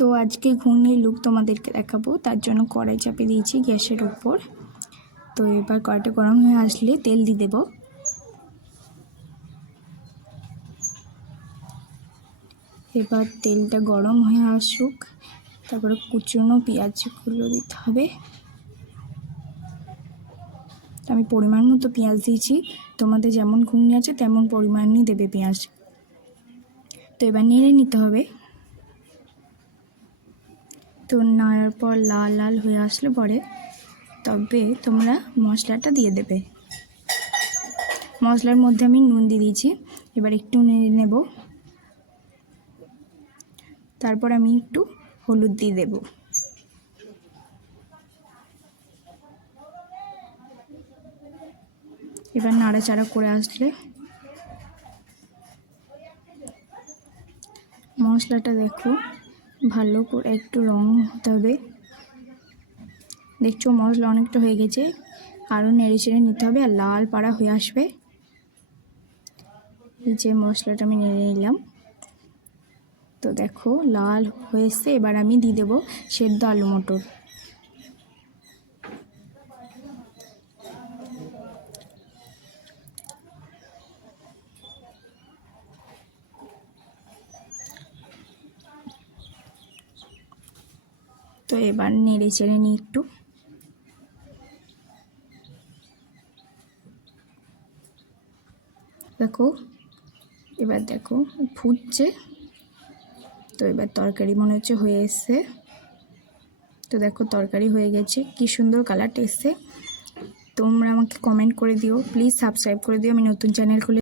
তো আজকে ঘুগনির লুক তোমাদেরকে দেখাবো, তার জন্য কড়াই চাপে দিয়েছি গ্যাসের উপর। তো এবার কড়াইটা গরম হয়ে আসলে তেল দিয়ে দেব। এবার তেলটা গরম হয়ে আসুক, তারপরে কুচনো পেঁয়াজগুলো দিতে হবে। আমি পরিমাণ মতো পেঁয়াজ দিয়েছি, তোমাদের যেমন ঘুগনি আছে তেমন পরিমাণই দেবে পেঁয়াজ। তো এবার নেড়ে নিতে হবে। তো নাড়ার পর লাল লাল হয়ে আসলে পরে তবে তোমরা মশলাটা দিয়ে দেবে। মশলার মধ্যে আমি নুন দিয়ে দিয়েছি, এবার একটু নেড়ে নেব। তারপর আমি একটু হলুদ দিয়ে দেব। এবার নাড়াচাড়া করে আসলে মশলাটা দেখো ভালো করে একটু রং হতে হবে। দেখছো মশলা অনেকটা হয়ে গেছে, আরও নেড়ে চেড়ে নিতে হবে আর লাল পাড়া হয়ে আসবে। এই যে মশলাটা আমি নেড়ে নিলাম, তো দেখো লাল হয়েছে। এবার আমি দিয়ে দেবো সেদ্ধ আলু মটর। তো এবার নেড়ে চেড়ে নিই একটু। দেখো এবার দেখো ফুটছে। তো এবার তরকারি মনে হচ্ছে হয়ে এসছে। তো দেখো তরকারি হয়ে গেছে, কি সুন্দর কালারটা এসছে। তোমরা আমাকে কমেন্ট করে দিও, প্লিজ সাবস্ক্রাইব করে দিও, আমি নতুন চ্যানেল খুলে